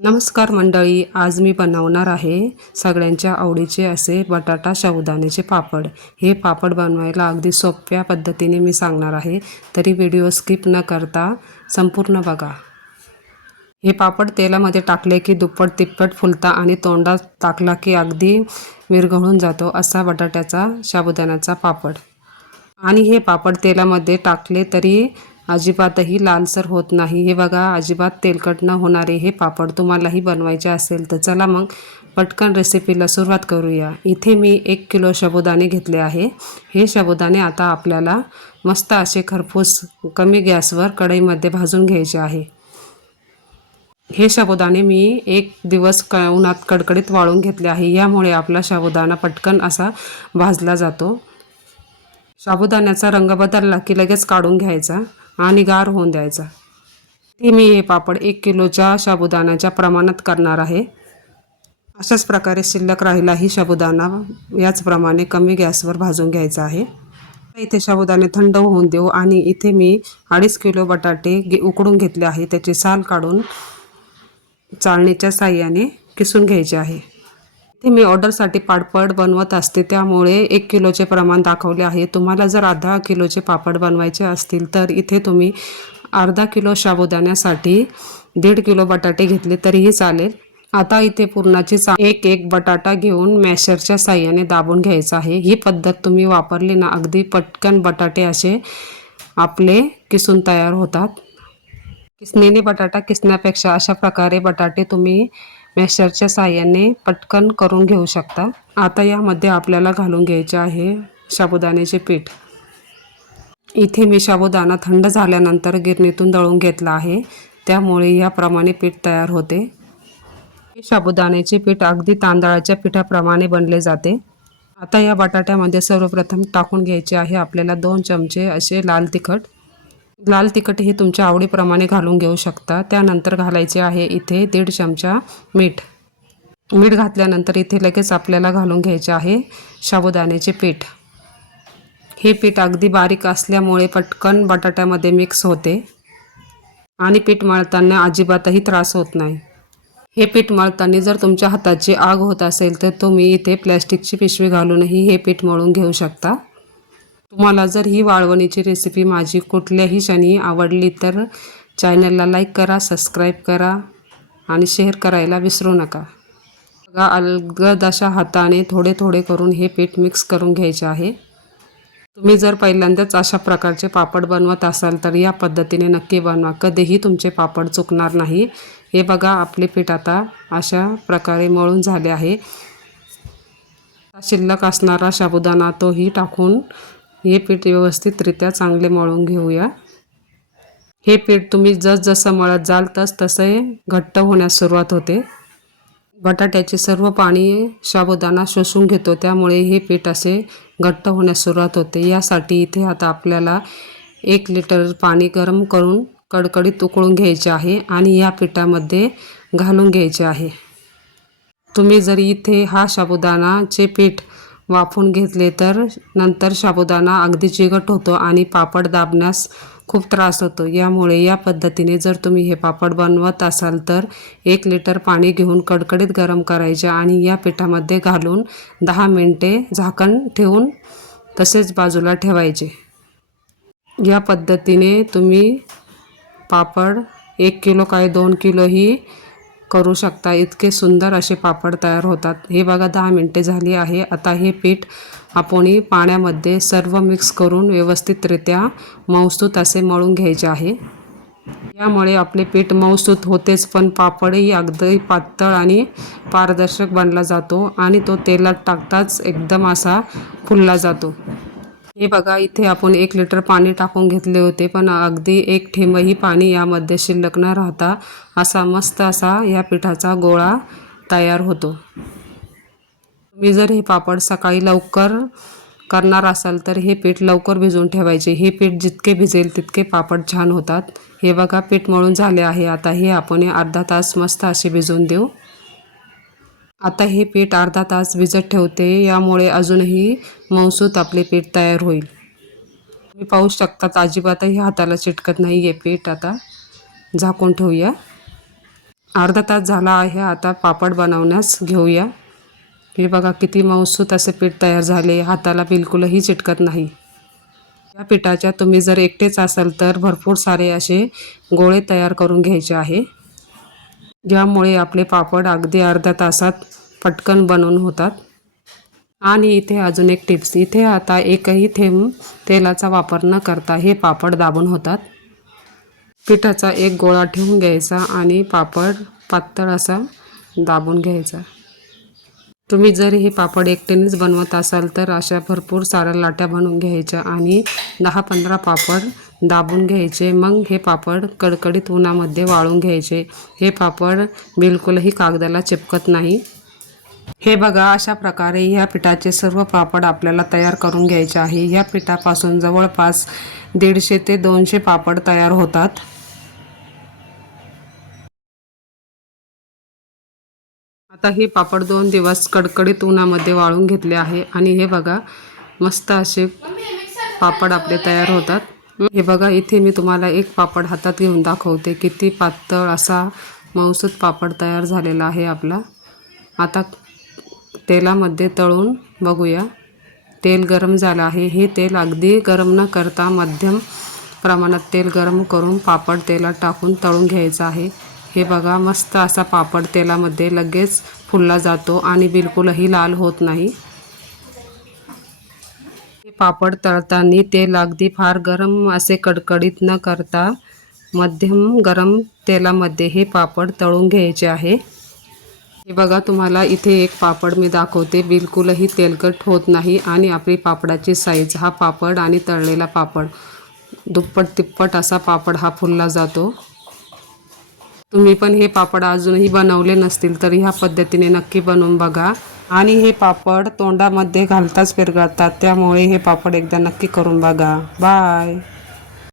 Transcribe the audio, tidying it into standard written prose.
नमस्कार मंडळी, आज मी बनवणार आहे सगळ्यांच्या आवडीचे असे बटाटा साबुदाण्याचे पापड। हे पापड बनवायला अगदी सोप्या पद्धतीने मी सांगणार आहे, तरी व्हिडिओ स्किप न करता संपूर्ण बघा। हे पापड तेलामध्ये टाकले की दुप्पट तिप्पट फुलता आणि तोंडात टाकला की अगदी विरघळून जातो असा बटाट्याचा साबुदाण्याचा पापड। आणि हे पापड तेलामध्ये टाकले तरी अजिबातही लालसर होत नाही। हे बघा, अजिबात तेलकट न होणारे हे पापड तुम्हालाही बनवायचे असेल तर चला मग पटकन रेसिपीला सुरुवात करूया। इथे मी 1 किलो साबुदाणे घेतले आहे। हे साबुदाणे आता आपल्याला मस्त असे खरपूस कमी गॅसवर कढईमध्ये भाजून घ्यायचे आहे। हे साबुदाणे मी 1 दिवस उन्हात कडकडीत वाळून घेतले आहे, यामुळे आपला साबुदाणा पटकन असा भाजला जातो। साबुदाण्याचा रंग बदलला की लगेच काढून घ्यायचा आणि गार होऊन द्यायचा। ते मी हे पापड 1 किलोच्या साबुदाण्याच्या प्रमाणात करणार आहे। अशाच प्रकारे शिल्लक राहिलाही साबुदाणा याचप्रमाणे कमी गॅसवर भाजून घ्यायचा आहे। इथे साबुदाणे थंड होऊन देऊ आणि इथे मी 2.5 किलो बटाटे उकडून घेतले आहे। त्याची साल काढून चाळणीच्या साहाय्याने किसून घ्यायचे आहे। इथे मी ऑर्डरसाठी पापड बनवत असते, त्यामुळे 1 किलोचे प्रमाण दाखवले आहे। तुम्हाला जर अर्धा किलोचे पापड बनवायचे असतील तर इथे तुम्ही अर्धा किलो साबुदाण्यासाठी 1.5 किलो बटाटे घेतले तरीही चालेल। आता इथे पुरणाची एक बटाटा घेऊन मॅशरच्या साहाय्याने दाबून घ्यायचा आहे। ही पद्धत तुम्ही वापरली ना, अगदी पटकन बटाटे असे आपले किसून तयार होतात। किसणीने बटाटा किसण्यापेक्षा अशा प्रकारे बटाटे तुम्ही मॅशरच्या साहाय्याने पटकन करून घेऊ शकता। आता यामध्ये आपल्याला घालून घ्यायचे आहे साबुदाण्याचे पीठ। इथे मी साबुदाणा थंड झाल्यानंतर गिरणीतून दळून घेतला आहे, त्यामुळे याप्रमाणे पीठ तयार होते। हे साबुदाण्याचे पीठ अगदी तांदळाच्या पिठाप्रमाणे बनले जाते। आता या बटाट्यामध्ये सर्वप्रथम टाकून घ्यायचे आहे आपल्याला 2 चमचे असे लाल तिखट। लाल तिखट हे तुमच्या आवडीप्रमाणे घालून घेऊ शकता। त्यानंतर घालायचे आहे इथे 1.5 चमचा मीठ। मीठ घातल्यानंतर इथे लगेच आपल्याला घालून घ्यायचे आहे साबुदाण्याचे पीठ। हे पीठ अगदी बारीक असल्यामुळे पटकन बटाट्यामध्ये मिक्स होते आणि पीठ मळताना अजिबातही त्रास होत नाही। हे पीठ मळताना जर तुमच्या हाताची आग होत असेल तर तुम्ही इथे प्लॅस्टिकची पिशवी घालूनही हे पीठ मळून घेऊ शकता। तुम्हाला जर ही वाळवणीची रेसिपी माझी कुठल्याही क्षणी आवडली तर चॅनलला लाईक करा, सबस्क्राईब करा आणि शेअर करायला विसरू नका। बघा, अलगद अशा हाताने थोडे थोडे करून हे पीठ मिक्स करून घ्यायचे आहे। तुम्ही जर पहिल्यांदाच अशा प्रकारचे पापड बनवत असाल तर या पद्धतीने नक्की बनवा, कधीही तुमचे पापड चुकणार नाही। हे बघा, आपले पीठ आता अशा प्रकारे मळून झाले आहे। शिल्लक असणारा साबुदाणा तोही टाकून हे पीठ व्यवस्थितरित्या चांगले मळून घेऊया। हे पीठ तुम्ही जसजसं मळत जाल तसे घट्ट होण्यास सुरुवात होते। बटाट्याचे सर्व पाणी साबुदाणा शोषून घेतो, त्यामुळे हे पीठ असे घट्ट होण्यास सुरुवात होते। यासाठी इथे आता आपल्याला 1 लिटर पाणी गरम करून कडकडीत उकळून घ्यायचे आहे आणि या पिठामध्ये घालून घ्यायचे आहे। तुम्ही जर इथे हा साबुदाणाचे पीठ वाफवून घेतले तर नंतर साबुदाणा अगदी चिकट होतो आणि पापड दाबण्यास खूप त्रास होतो। यामुळे या पद्धतीने जर तुम्ही हे पापड बनवत असाल तर 1 लिटर पाणी घेऊन कडकडीत गरम करायचे आणि या पिठामध्ये घालून 10 मिनिटे झाकण ठेवून तसेच बाजूला ठेवायचे। या पद्धतीने तुम्ही पापड 1 किलो काय 2 किलोही करू शकता। इतके सुंदर असे पापड तयार होतात। हे बघा, 10 मिनिटे झाली आहे। आता हे पीठ आपण पाण्यामध्ये सर्व मिक्स करून व्यवस्थितरित्या मऊसूत असे मळून घ्यायचे आहे। यामुळे आपले पीठ मऊसूत होतेच, पण पापडही अगदी पातळ आणि पारदर्शक बनला जातो आणि तो तेलात टाकताच एकदम असा फुलला जातो। हे बघा, इथे आपण 1 लिटर पाणी टाकून घेतले होते, पण अगदी 1 थेंबही पाणी यामध्ये शिल्लक न राहता असा मस्त असा या पिठाचा गोळा तयार होतो। तुम्ही जर हे पापड सकाळी लवकर करणार असाल तर हे पीठ लवकर भिजवून ठेवायचे। हे पीठ जितके भिजेल तितके पापड छान होतात। हे बघा, पीठ मळून झाले आहे। आता हे आपण अर्धा तास मस्त असे भिजवून देऊ। आता हे पीठ अर्धा तास भिजत ठेवते, यामुळे अजूनही मऊसूत आपले पीठ तयार होईल। तुम्ही पाहू शकता अजिबातही हाताला चिटकत नाही हे पीठ। आता झाकून ठेवूया। अर्धा तास झाला आहे. आता पापड बनवण्यास घेऊया. हे बघा किती मऊसूत असे पीठ तयार झाले, हाताला बिलकुलही चिटकत नाही. या पिठाच्या तुम्ही जर एकटेच असाल तर भरपूर सारे असे गोळे तयार करून घ्यायचे आहे, ज्यामुळे आपले पापड अगदी अर्ध्या तासात पटकन बनवून होतात. आणि इथे अजून एक टिप्स, इथे आता एकही थेंब तेलाचा वापर न करता हे पापड दाबून होतात. पिठाचा एक गोळा ठेवून घ्यायचा आणि पापड पातळ असा दाबून घ्यायचा. तुम्ही जर हे पापड एकट्यानेच बनवत असाल तर अशा भरपूर साऱ्या लाट्या बनवून घ्यायच्या आणि 10-15 पापड दाबून घ्यायचे. मग हे पापड कडकडीत उन्हामध्ये वाळून घ्यायचे. हे पापड बिलकुलही कागदाला चिपकत नाही. हे बघा, अशा प्रकारे ह्या पिठाचे सर्व पापड आपल्याला तयार करून घ्यायचे आहे. ह्या पिठापासून जवळपास 150 ते 200 पापड तयार होतात. आता हे पापड 2 दिवस कडकडीत उन्हामध्ये वाळून घेतले आहे आणि हे बघा मस्त असे पापड आपले तयार होतात. हे बघा, इथे मी तुम्हाला एक पापड हातात घेऊन दाखवते. किती पातळ असा मऊसूत पापड तयार झालेला आहे आपला. आता तेलामध्ये तळून बघूया. तेल गरम झालं आहे. हे तेल अगदी गरम न करता मध्यम प्रमाणात तेल गरम करून पापड तेलात टाकून तळून घ्यायचं आहे. हे बघा, मस्त असा पापड तेलामध्ये लगेच फुलला जातो आणि बिलकुलही लाल होत नाही. हे पापड तळताना तेल अगदी फार गरम असे कडकडीत न करता मध्यम गरम तेलामध्ये हे पापड तळून घ्यायचे आहे. हे बघा, तुम्हाला इथे एक पापड मी दाखवते. बिलकुलही तेलकट होत नाही आणि आपली पापडाची साईज, हा पापड आणि तळलेला पापड दुप्पट तिप्पट असा पापड हा फुलला जातो. तुम्ही पण हे पापड अजूनही बनवले नसतील तर ह्या पद्धतीने नक्की बनवून बघा. आणि हे पापड तोंडामध्ये घालताच विरघळतात, त्यामुळे हे पापड एकदा नक्की करून बघा. बाय.